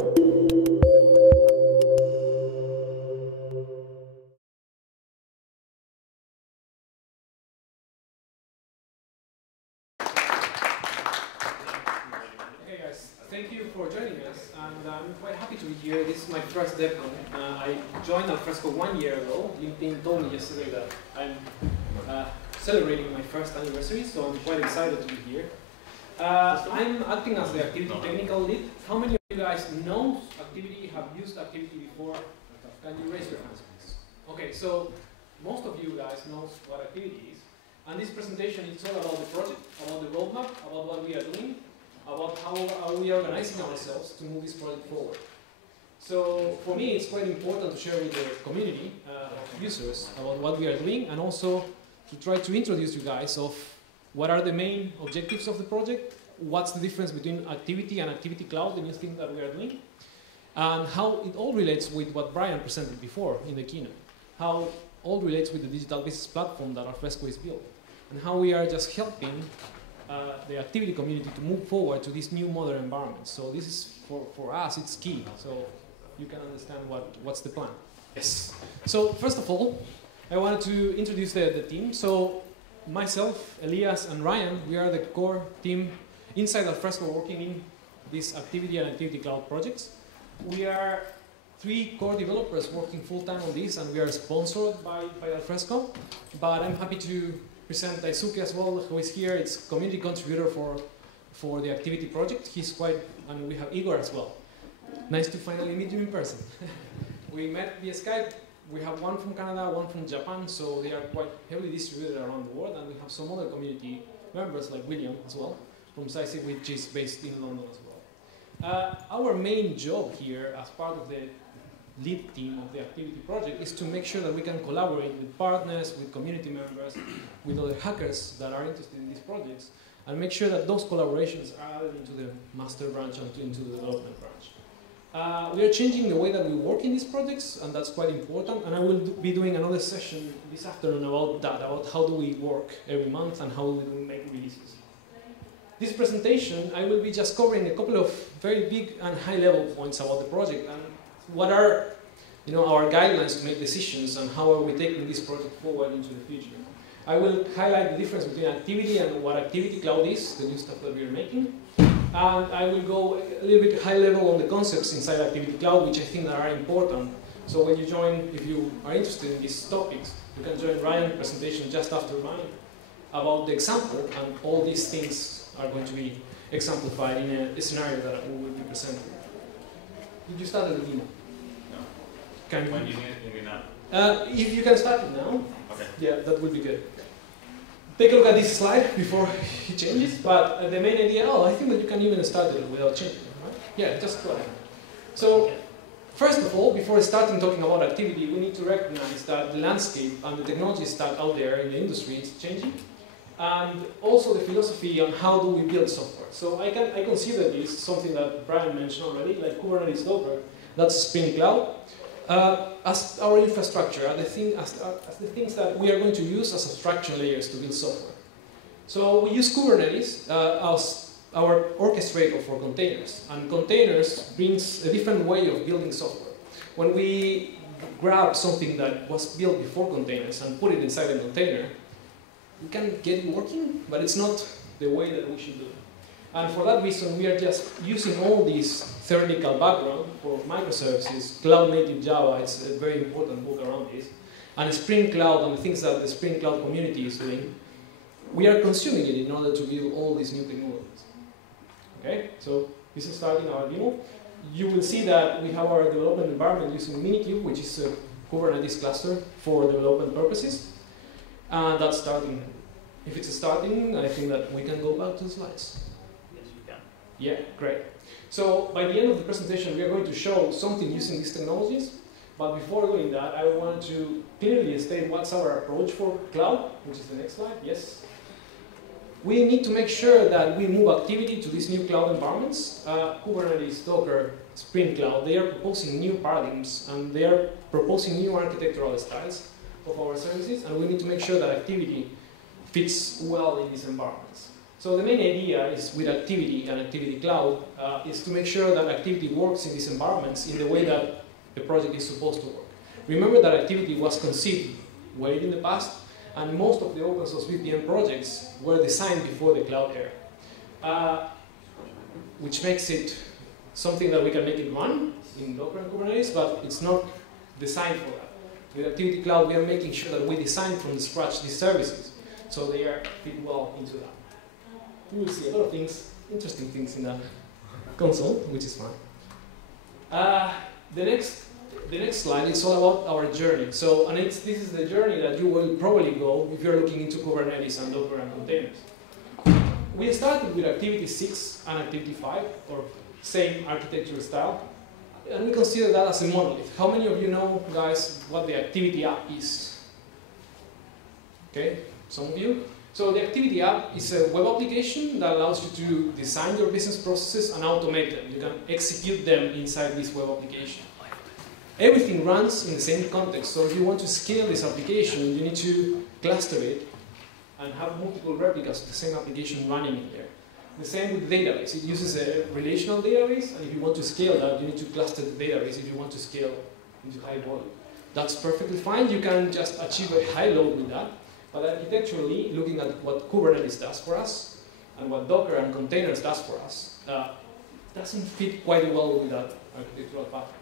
Thank you for joining us, and I'm quite happy to be here. This is my first DevCon. I joined Alfresco 1 year ago. LinkedIn told me yesterday that I'm celebrating my first anniversary, so I'm quite excited to be here. I'm acting as the Activity Technical Lead. How many of you guys know Activity, have used Activity before? Can you raise your hands, please? Okay, so most of you guys know what Activity is. And this presentation is all about the project, about the roadmap, about what we are doing, about how are we organizing ourselves to move this project forward. So for me, it's quite important to share with the community of users about what we are doing, and also to try to introduce you guys of what are the main objectives of the project, what's the difference between Activity and Activiti Cloud, the new thing that we are doing, and how it all relates with what Brian presented before in the keynote, how it all relates with the digital business platform that Alfresco is built, and how we are just helping the Activity community to move forward to this new modern environment. So this is, for us, it's key. So you can understand what's the plan. Yes. So first of all, I wanted to introduce the team. So myself, Elias, and Ryan, we are the core team inside Alfresco working in this Activity and Activiti Cloud projects. We are 3 core developers working full-time on this, and we are sponsored by Alfresco. But I'm happy to present Daisuke as well, who is here. It's community contributor for the Activity project. He's quite, and we have Igor as well. Nice to finally meet you in person. We met via Skype. We have one from Canada, one from Japan, so they are quite heavily distributed around the world, and we have some other community members like William as well, from SciSig, which is based in London as well. Our main job here as part of the lead team of the Activity project is to make sure that we can collaborate with partners, with community members, with other hackers that are interested in these projects, and make sure that those collaborations are added into the master branch and into the development branch. We are changing the way that we work in these projects, and that's quite important, and I will be doing another session this afternoon about that, about how do we work every month and how do we make releases. This presentation, I will be just covering a couple of very big and high-level points about the project, and what are our guidelines to make decisions, and how are we taking this project forward into the future. I will highlight the difference between Activity and what Activiti Cloud is, the new stuff that we are making. And I will go a little bit high level on the concepts inside Activiti Cloud, which I think that are important. So when you join, if you are interested in these topics, you can join Ryan's presentation just after mine about the example, and all these things are going to be exemplified in a scenario that we will be presenting. Did you start the demo? When do you need it now? If you can start it now, okay. Yeah, that would be good. Take a look at this slide before he changes, but the main idea, I think that you can even start it without changing, right? Yeah, just go ahead. So, first of all, before starting talking about Activity, we need to recognize that the landscape and the technology stack out there in the industry is changing, and also the philosophy on how do we build software. So I consider this something that Brian mentioned already, like Kubernetes Docker, that's Spring Cloud. As our infrastructure, as the things that we are going to use as abstraction layers to build software. So we use Kubernetes as our orchestrator for containers, and containers brings a different way of building software. When we grab something that was built before containers and put it inside a container, we can get it working, but it's not the way that we should do it. And for that reason, we are just using all these theoretical background for microservices, cloud-native Java, it's a very important book around this, and Spring Cloud and the things that the Spring Cloud community is doing. We are consuming it in order to build all these new technologies. Okay, so this is starting our demo. You will see that we have our development environment using Minikube, which is a Kubernetes cluster for development purposes. And that's starting. If it's starting, I think that we can go back to the slides. Yeah, great. So by the end of the presentation, we are going to show something using these technologies. But before doing that, I want to clearly state what's our approach for cloud, which is the next slide. Yes. We need to make sure that we move Activity to these new cloud environments. Kubernetes, Docker, Spring Cloud, they are proposing new paradigms, and they are proposing new architectural styles of our services, and we need to make sure that Activity fits well in these environments. So the main idea is with Activiti and Activiti Cloud is to make sure that Activiti works in these environments in the way that the project is supposed to work. Remember that Activiti was conceived way in the past, and most of the open source VPN projects were designed before the cloud era, which makes it something that we can make it run in Docker and Kubernetes, but it's not designed for that. With Activiti Cloud, we are making sure that we design from the scratch these services, so they are fit well into that. You will see a lot of things, interesting things in that console, which is fun. The next slide is all about our journey. So, and this is the journey that you will probably go if you're looking into Kubernetes and Docker and containers. We started with Activiti 6 and Activiti 5, or same architecture style, and we consider that as a monolith. How many of you know, guys, what the Activiti app is? Okay, some of you. So the Activiti app is a web application that allows you to design your business processes and automate them. You can execute them inside this web application. Everything runs in the same context, so if you want to scale this application, you need to cluster it and have multiple replicas of the same application running in there. The same with the database. It uses a relational database, and if you want to scale that, you need to cluster the database if you want to scale into high volume. That's perfectly fine. You can just achieve a high load with that. But architecturally, looking at what Kubernetes does for us and what Docker and containers does for us, doesn't fit quite well with that architectural pattern.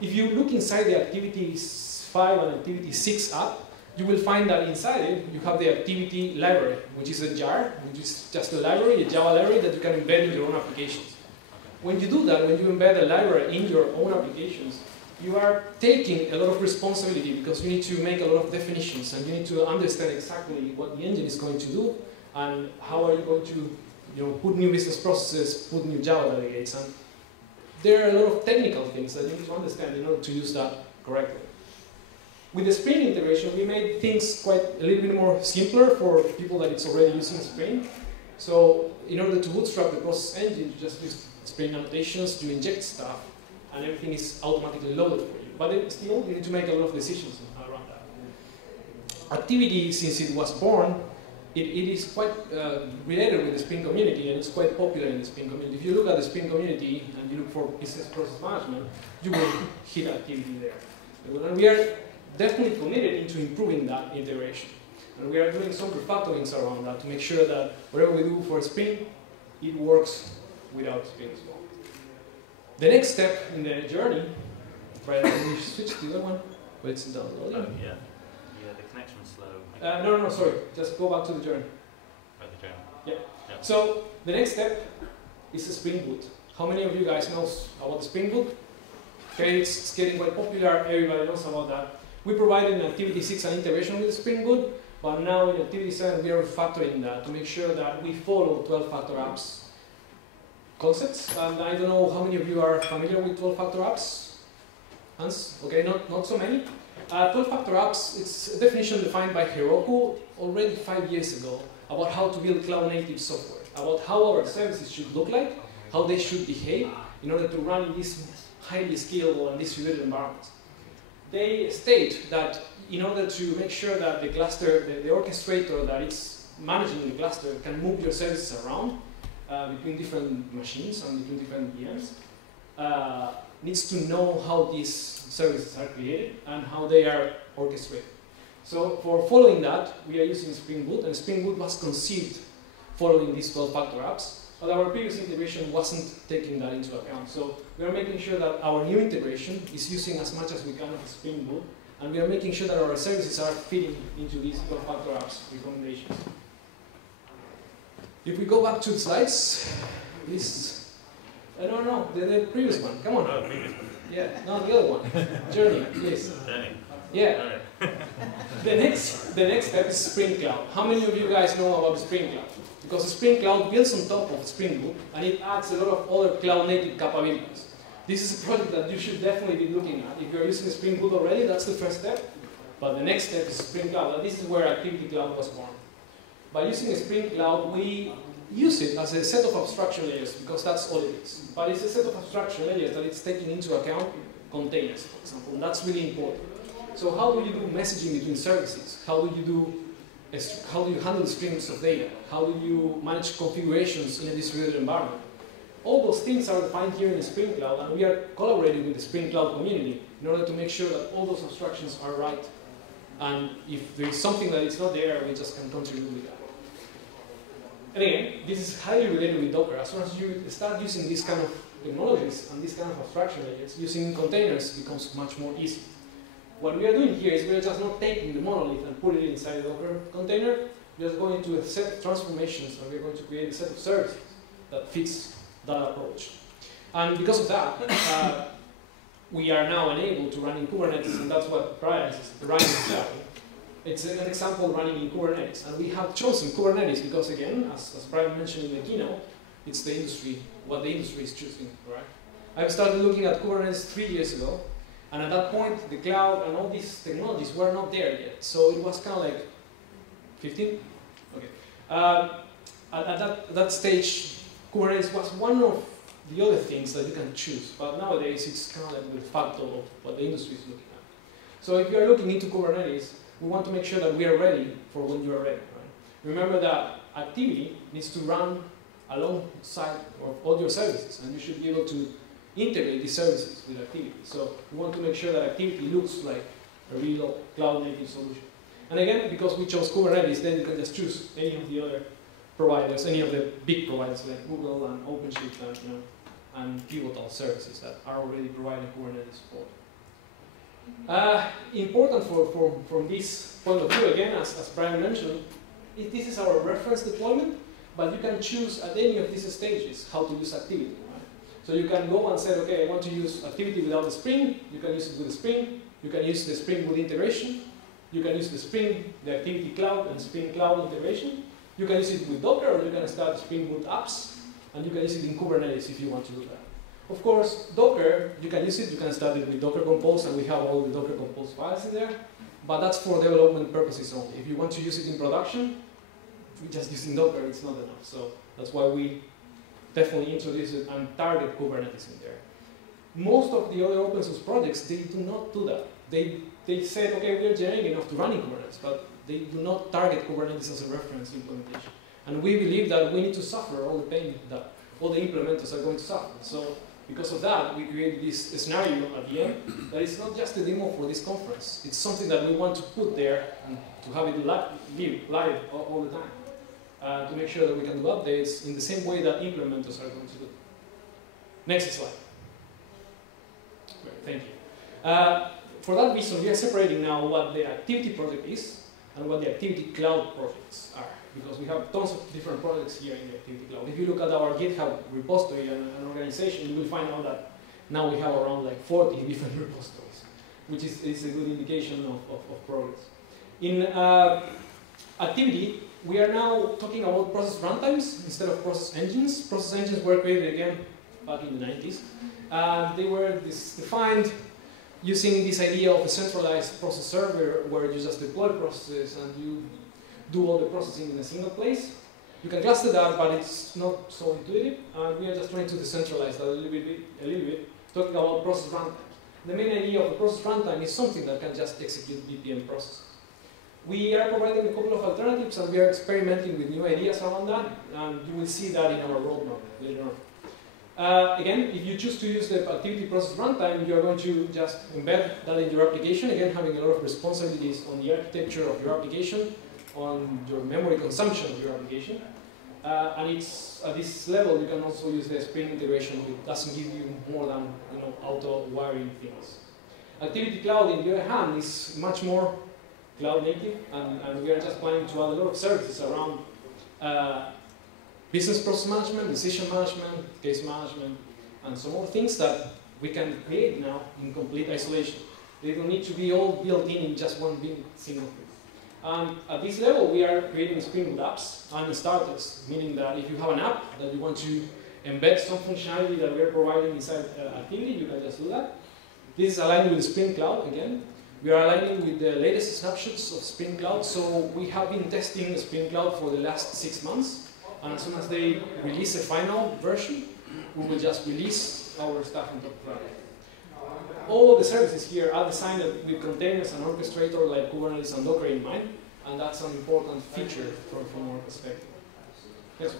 If you look inside the Activiti 5 and Activiti 6 app, you will find that inside it, you have the Activiti library, which is a jar, which is just a library, a Java library that you can embed in your own applications. When you do that, when you embed a library in your own applications, you are taking a lot of responsibility because you need to make a lot of definitions and you need to understand exactly what the engine is going to do and how are you going to put new business processes, put new Java delegates. And there are a lot of technical things that you need to understand in order to use that correctly. With the Spring integration, we made things quite a little bit more simpler for people that it's already using Spring. So in order to bootstrap the process engine, you just use Spring annotations to inject stuff, and everything is automatically loaded for you. But then still, you need to make a lot of decisions around that. Activiti, since it was born, it is quite related with the Spring community, and it's quite popular in the Spring community. If you look at the Spring community and you look for business process management, you will hit Activiti there. And we are definitely committed into improving that integration. And we are doing some refactorings around that to make sure that whatever we do for Spring, it works without Spring as well. The next step in the journey, right, we switch to the one, but it's downloading. Oh, yeah. Yeah, the connection's slow. No, sorry. Just go back to the journey. Right, the journey. Yeah. Yep. So the next step is a Spring Boot. How many of you guys know about the Spring Boot? Okay, it's getting quite popular. Everybody knows about that. We provided in Activiti 6 an integration with the Spring Boot, but now in Activiti 7 we are refactoring that to make sure that we follow 12-factor apps concepts. And I don't know how many of you are familiar with 12-factor apps? Hans? Okay, not so many. 12-factor apps, it's a definition defined by Heroku already 5 years ago about how to build cloud-native software, about how our services should look like, how they should behave in order to run in these highly scalable and distributed environments. They state that in order to make sure that the cluster, the orchestrator that is managing the cluster can move your services around between different machines and between different VMs, needs to know how these services are created and how they are orchestrated. So for following that, we are using Spring Boot, and Spring Boot was conceived following these 12-factor apps, but our previous integration wasn't taking that into account. So we are making sure that our new integration is using as much as we can of Spring Boot, and we are making sure that our services are fitting into these 12-factor apps recommendations. If we go back to the slides, please. No, the previous one. Come on. Oh, the previous one. Yeah, no, the other one. Journey, please. Journey. Yeah. Okay. The next step is Spring Cloud. How many of you guys know about Spring Cloud? Because Spring Cloud builds on top of Spring Boot, and it adds a lot of other cloud-native capabilities. This is a project that you should definitely be looking at. If you're using Spring Boot already, that's the first step. But the next step is Spring Cloud, and this is where Activiti Cloud was born. By using Spring Cloud, we use it as a set of abstraction layers, because that's all it is. But it's a set of abstraction layers that it's taking into account containers, for example, and that's really important. So how do you do messaging between services? How do you do how do you handle the streams of data? How do you manage configurations in a distributed environment? All those things are defined here in the Spring Cloud, and we are collaborating with the Spring Cloud community in order to make sure that all those abstractions are right. And if there is something that is not there, we just can contribute with that. And again, this is highly related with Docker. As soon as you start using these kind of technologies and these kind of abstraction layers, using containers becomes much more easy. What we are doing here is we are just not taking the monolith and putting it inside the Docker container. We are just going to a set of transformations, and we are going to create a set of services that fits that approach. And because of that, we are now enabled to run in Kubernetes, and that's what Brian is showing. It's an example running in Kubernetes. And we have chosen Kubernetes because, again, as Brian mentioned in the keynote, it's the industry, what the industry is choosing, right? I've started looking at Kubernetes 3 years ago, and at that point, the cloud and all these technologies were not there yet. So it was kind of like 15? Okay. At that stage, Kubernetes was one of the other things that you can choose. But nowadays, it's kind of like the factor of what the industry is looking at. So if you are looking into Kubernetes, we want to make sure that we are ready for when you are ready. Right? Remember that Activiti needs to run alongside of all your services, and you should be able to integrate these services with Activiti. So we want to make sure that Activiti looks like a real cloud-native solution. And again, because we chose Kubernetes, then you can just choose any of the other providers, any of the big providers like Google and OpenShift and, and Pivotal services that are already providing Kubernetes support. Important from this point of view, again, as Brian mentioned, this is our reference deployment, but you can choose at any of these stages how to use Activiti. Right? So you can go and say, okay, I want to use Activiti without the Spring. You can use it with the Spring. You can use the Spring Boot integration. You can use the Spring, the Activiti Cloud and Spring Cloud integration. You can use it with Docker, or you can start Spring Boot apps, and you can use it in Kubernetes if you want to do that. Of course, Docker, you can use it, you can start it with Docker Compose, and we have all the Docker Compose files in there, but that's for development purposes only. If you want to use it in production, just using Docker, it's not enough. So that's why we definitely introduce it and target Kubernetes in there. Most of the other open source projects, they do not do that. They said, okay, we are generic enough to run in Kubernetes, but they do not target Kubernetes as a reference implementation. And we believe that we need to suffer all the pain that all the implementers are going to suffer. So because of that, we created this scenario at the end that is not just a demo for this conference. It's something that we want to put there and to have it live all the time. To make sure that we can do updates in the same way that implementers are going to do. Next slide. Great, thank you. For that reason, we are separating now what the Activiti project is and what the Activiti Cloud projects are, because we have tons of different projects here in the Activiti Cloud. If you look at our GitHub repository and organization, you will find out that now we have around like 40 different repositories, which is a good indication of progress. In Activiti, we are now talking about process runtimes instead of process engines. Process engines were created again back in the 90s. They were defined using this idea of a centralized process server where you just deploy processes and you do all the processing in a single place. You can cluster that, but it's not so intuitive. And we are just trying to decentralize that a little bit, talking about process runtime. The main idea of a process runtime is something that can just execute BPM processes. We are providing a couple of alternatives, and we are experimenting with new ideas around that, and you will see that in our roadmap later on. Again, if you choose to use the Activiti process runtime, you are going to just embed that in your application, again having a lot of responsibilities on the architecture of your application, on your memory consumption of your application. And it's at this level you can also use the Spring integration, which doesn't give you more than auto wiring things. Activiti Cloud, on the other hand, is much more cloud native, and we are just planning to add a lot of services around business process management, decision management, case management, and some other things that we can create now in complete isolation. They don't need to be all built in just one big single thing. And at this level, we are creating Spring Boot apps and starters, meaning that if you have an app that you want to embed some functionality that we are providing inside Activiti, you can just do that. This is aligned with Spring Cloud again. We are aligning with the latest snapshots of Spring Cloud, so we have been testing Spring Cloud for the last 6 months, and as soon as they release a final version, we will just release our stuff on top of that. All of the services here are designed with containers and orchestrator like Kubernetes and Docker in mind, And that's an important feature from our perspective. Yes, sir.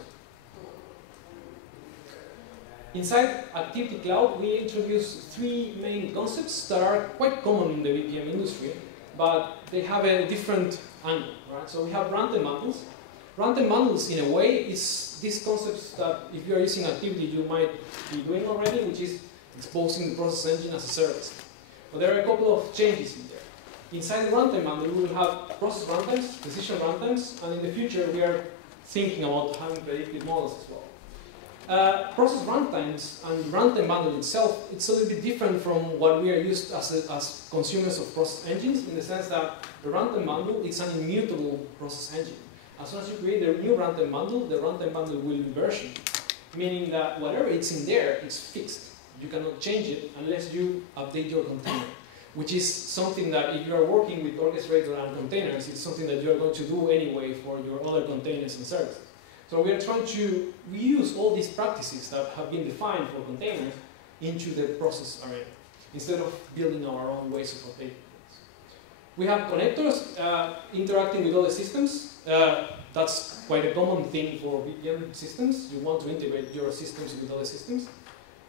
Inside Activiti Cloud, we introduce three main concepts that are quite common in the VPN industry, but they have a different angle, right? So we have runtime bundles. Runtime bundles, in a way, is these concepts that if you are using Activiti, you might be doing already, which is exposing the process engine as a service. But there are a couple of changes in there. Inside the runtime bundle, we will have process runtimes, decision runtimes, and in the future, we are thinking about having predictive models as well. Process runtimes and runtime bundle itself, it's a little bit different from what we are used as consumers of process engines, in the sense that the runtime bundle is an immutable process engine. As soon as you create a new runtime bundle, the runtime bundle will be versioned, meaning that whatever it's in there, it's fixed. You cannot change it unless you update your container, which is something that if you are working with orchestrator and containers, it's something that you are going to do anyway for your other containers and services. So we are trying to reuse all these practices that have been defined for containers into the process area, instead of building our own ways of updating things. We have connectors interacting with other systems. That's quite a common thing for VPN systems. You want to integrate your systems with other systems.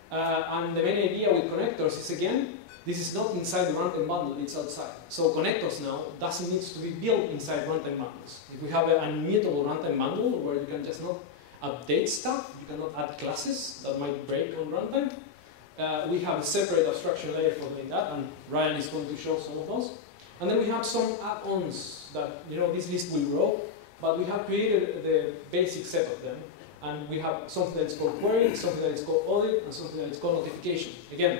And the main idea with connectors is, again, this is not inside the runtime bundle, it's outside. So connectors now doesn't need to be built inside runtime bundles. If we have an immutable runtime bundle where you can just not update stuff, you cannot add classes that might break on runtime, we have a separate abstraction layer for doing that, and Ryan is going to show some of those. And then we have some add-ons that, you know, this list will grow, but we have created the basic set of them. And we have something that's called query, something that is called audit, and something that is called notification. Again,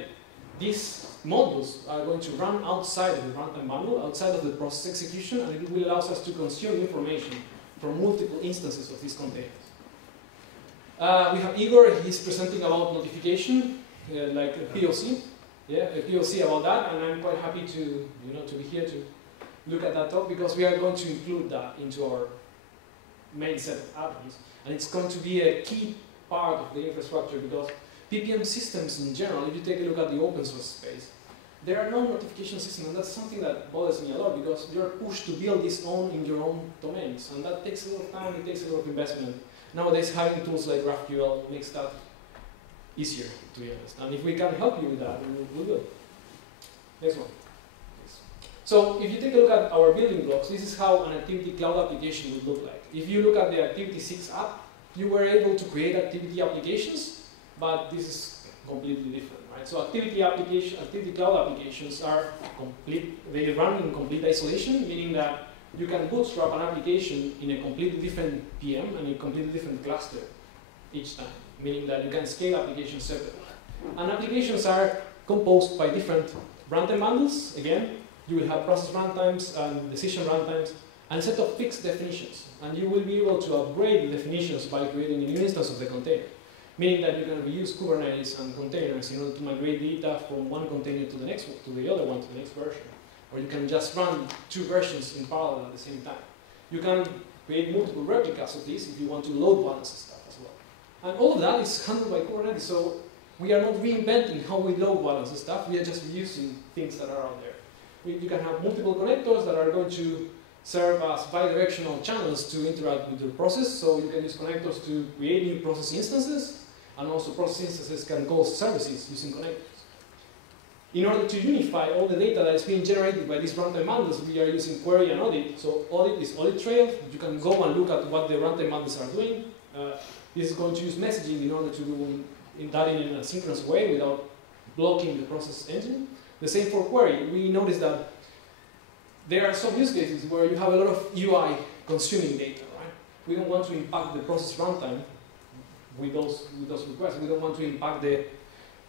these modules are going to run outside of the runtime bundle, outside of the process execution, and it will allow us to consume information from multiple instances of these containers. We have Igor, he's presenting about notification, like a POC. Yeah, a POC about that, and I'm quite happy to, to be here to look at that talk, because we are going to include that into our main set of add-ons. And it's going to be a key part of the infrastructure, because PPM systems in general, if you take a look at the open source space, there are no notification systems, and that's something that bothers me a lot, because you're pushed to build this in your own domains, and that takes a lot of time, it takes a lot of investment. Nowadays, having tools like GraphQL makes that easier, to be honest. And if we can help you with that, we'll do it. Next one. So if you take a look at our building blocks, this is how an Activiti Cloud application would look like. If you look at the Activiti 6 app, you were able to create Activiti applications, but this is completely different, right? So Activiti Cloud applications are they run in complete isolation, meaning that you can bootstrap an application in a completely different PM and a completely different cluster each time, meaning that you can scale applications separately. And applications are composed by different runtime bundles. Again, you will have process runtimes and decision runtimes and a set of fixed definitions. And you will be able to upgrade the definitions by creating a new instance of the container, meaning that you can reuse Kubernetes and containers in order to migrate data from one container to the next one, to the other one, to the next version. Or you can just run two versions in parallel at the same time. You can create multiple replicas of this if you want to load balance stuff as well. And all of that is handled by Kubernetes, so we are not reinventing how we load balance stuff, we are just reusing things that are out there. You can have multiple connectors that are going to serve as bidirectional channels to interact with your process, so you can use connectors to create new process instances, and also process instances can call services using connectors. In order to unify all the data that is being generated by these runtime bundles, we are using query and audit. So audit is audit trail. You can go and look at what the runtime bundles are doing. This is going to use messaging in order to do that in an asynchronous way without blocking the process engine. The same for query. We noticed that there are some use cases where you have a lot of UI consuming data, right? We don't want to impact the process runtime with those requests. We don't want to impact the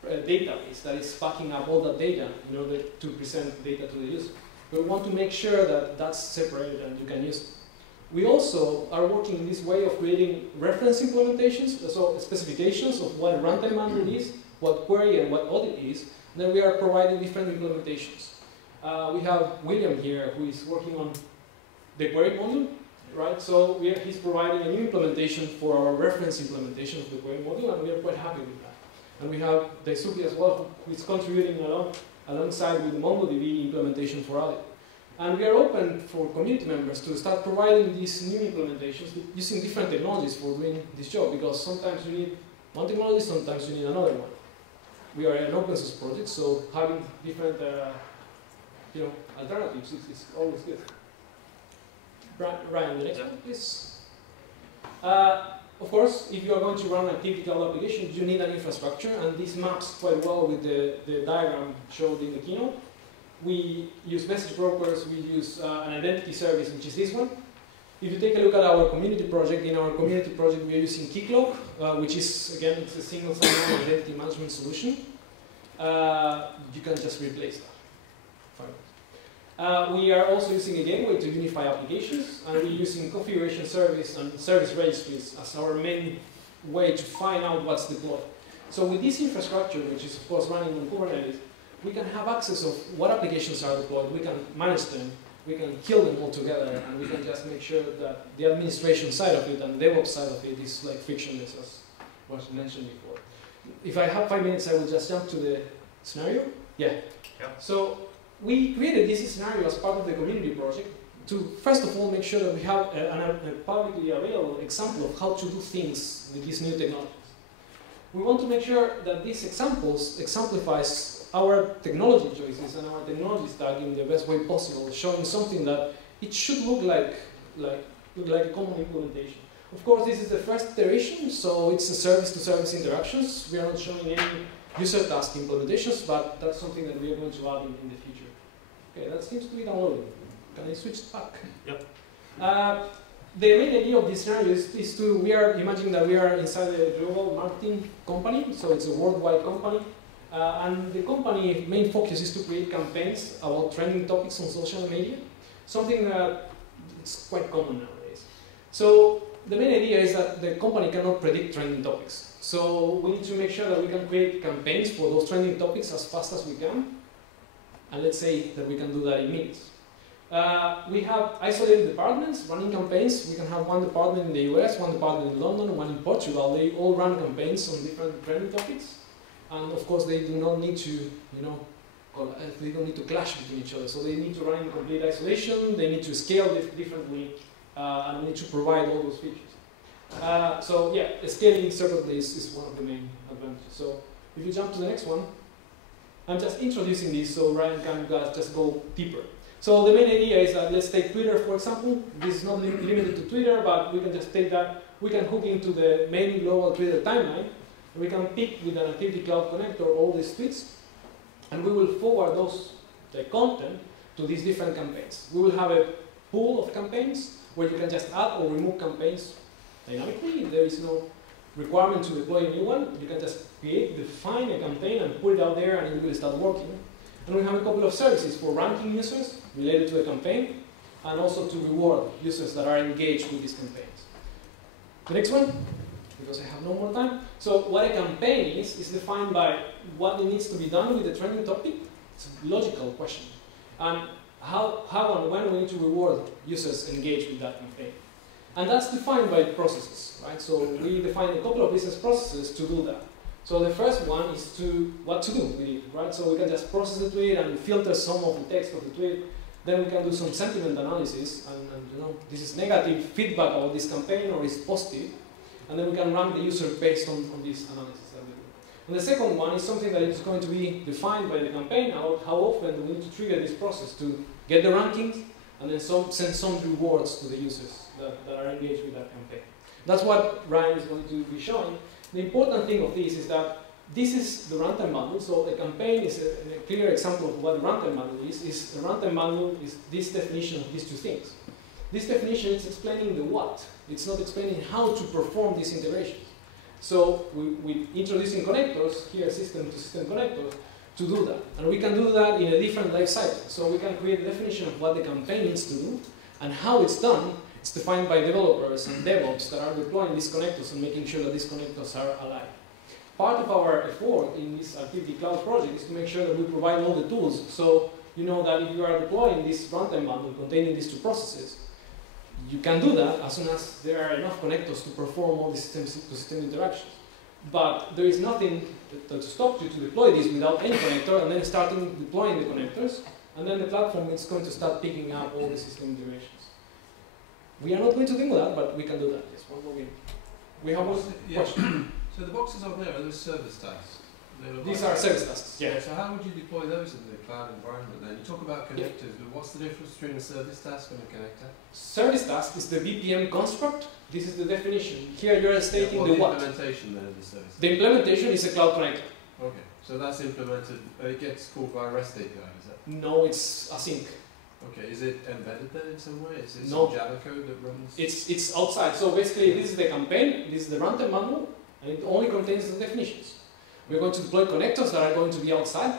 database that is backing up all that data in order to present data to the user. We want to make sure that that's separated and you can use it. We also are working in this way of creating reference implementations, so specifications of what a runtime bundle is, what query and what audit is. Then we are providing different implementations. We have William here who is working on the query module, right? So he's providing a new implementation for our reference implementation of the query module, and we are quite happy with that. And we have Daisuke as well, who is contributing alongside with the MongoDB implementation for audit. And we are open for community members to start providing these new implementations using different technologies for doing this job, because sometimes you need one technology, sometimes you need another one. We are an open source project, so having different alternatives is always good. Ryan, the next one, please. Of course, if you are going to run an Activiti Cloud application, you need an infrastructure, and this maps quite well with the diagram showed in the keynote. We use message brokers, we use an identity service, which is this one. If you take a look at our community project, in our community project we are using Keycloak, which is, again, it's a single sign-on identity management solution. You can just replace that. We are also using a gateway to unify applications, and we're using configuration service and service registries as our main way to find out what's deployed. So with this infrastructure, which is of course running on Kubernetes, we can have access of what applications are deployed, we can manage them, we can kill them all together, and we can just make sure that the administration side of it and DevOps side of it is like frictionless, as was mentioned before. If I have 5 minutes, I will just jump to the scenario. Yeah. So we created this scenario as part of the community project to, first of all, make sure that we have a publicly available example of how to do things with these new technologies. We want to make sure that these examples exemplifies our technology choices and our technology stack in the best way possible, showing something that it should look like a common implementation. Of course, this is the first iteration, so it's a service-to-service interactions. We are not showing any user task implementations, but that's something that we are going to add in the future. Okay, that seems to be downloading. Can I switch back? Yep. The main idea of this scenario is to, we are imagining that we are inside a global marketing company, so it's a worldwide company. And the company main focus is to create campaigns about trending topics on social media, something that it's quite common nowadays. So the main idea is that the company cannot predict trending topics. So we need to make sure that we can create campaigns for those trending topics as fast as we can. And let's say that we can do that in minutes. We have isolated departments running campaigns. We can have one department in the US, one department in London, one in Portugal. They all run campaigns on different trending topics. And of course, they do not need to, they don't need to clash between each other. So they need to run in complete isolation. They need to scale differently, and we need to provide all those features. So yeah, scaling separately is one of the main advantages. So if you jump to the next one, I'm just introducing this so Ryan can just go deeper. So the main idea is that let's take Twitter, for example. This is not limited to Twitter, but we can just take that. We can hook into the main global Twitter timeline. We can pick with an Activiti Cloud connector all these tweets, and we will forward the content to these different campaigns. We will have a pool of campaigns where you can just add or remove campaigns dynamically. There is no requirement to deploy a new one. You can just define a campaign and put it out there, and it will start working. And we have a couple of services for ranking users related to the campaign, and also to reward users that are engaged with these campaigns. The next one, because I have no more time. So what a campaign is defined by what needs to be done with the trending topic. It's a logical question. And how and when we need to reward users engaged with that campaign. And that's defined by processes, right? So we define a couple of business processes to do that. So the first one is what to do with it, right? So we can just process the tweet and filter some of the text of the tweet. Then we can do some sentiment analysis, and this is negative feedback about this campaign, or is positive. And then we can rank the user based on this analysis that we do. And the second one is something that is going to be defined by the campaign about how often we need to trigger this process to get the rankings, and then send some rewards to the users that are engaged with that campaign. That's what Ryan is going to be showing. The important thing of this is that this is the runtime bundle. So a campaign is a clear example of what a runtime bundle is. The runtime bundle is this definition of these two things. This definition is explaining the what. It's not explaining how to perform these integrations. So we're introducing connectors, here system-to-system connectors, to do that. And we can do that in a different life cycle. So we can create a definition of what the campaign needs to do, and how it's done. It's defined by developers and DevOps that are deploying these connectors and making sure that these connectors are alive. Part of our effort in this Activiti Cloud project is to make sure that we provide all the tools. So you know that if you are deploying this runtime bundle containing these two processes, you can do that as soon as there are enough connectors to perform all the system-to-system interactions. But there is nothing to stop you to deploy this without any connector, and then starting deploying the connectors, And then the platform is going to start picking up all the system integrations. We are not going to demo that, but we can do that. Yes, one more minute. We have one question. So the boxes on there are those service tasks? These are service tasks. Yeah. So how would you deploy those in the cloud environment then? You talk about connectors, but what's the difference between a service task and a connector? Service task is the VPM construct. This is the definition. Here you're stating the what. Implementation then of the service task? The implementation is a cloud connector. Okay. So that's implemented, it gets called via REST API, is that? No, it's async. Okay, is it embedded then in some way? Is it no. some Java code that runs? It's outside. So basically this is the campaign, this is the runtime manual, and it only contains the definitions. We're going to deploy connectors that are going to be outside,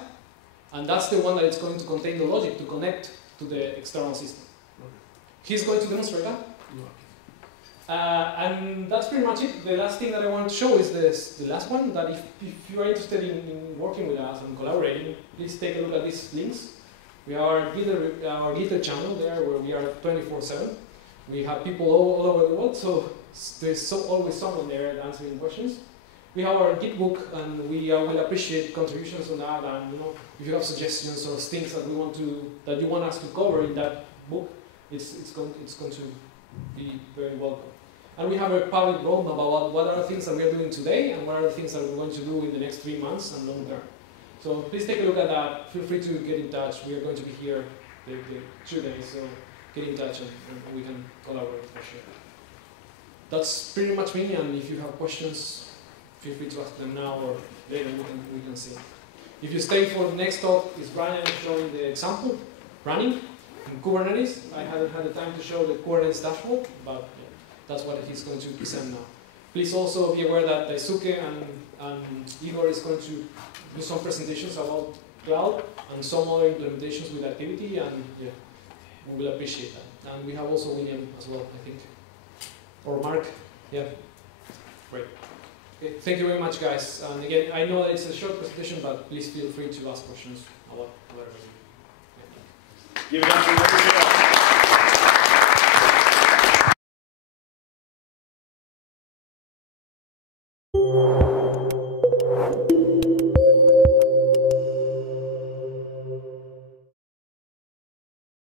and that's the one that is going to contain the logic to connect to the external system. Okay. He's going to demonstrate that. And that's pretty much it. The last thing that I want to show is the last one, that if you are interested in working with us and collaborating, please take a look at these links. We have our Github channel there where we are 24/7. We have people all over the world, so there's always someone there answering questions. We have our Git book, and we will appreciate contributions on that. And if you have suggestions or things that you want us to cover in that book, it's going to be very welcome. And we have a public roadmap about what are the things that we are doing today and what are the things that we're going to do in the next 3 months and long term. So please take a look at that. Feel free to get in touch. We are going to be here the 2 days, so get in touch and we can collaborate for sure. That's pretty much me, and if you have questions, feel free to ask them now or later, we can see. If you stay for the next talk, is Brian showing the example, running in Kubernetes. I haven't had the time to show the Kubernetes dashboard, but yeah, that's what he's going to present now. Please also be aware that Daisuke and Igor is going to do some presentations about cloud and some other implementations with Activiti, and yeah, we will appreciate that. And we have also William as well, I think. Or Mark, yeah. Great. Okay, thank you very much, guys. And again, I know that it's a short presentation, but please feel free to ask questions about whatever. Yeah. Give it up to Mauricio.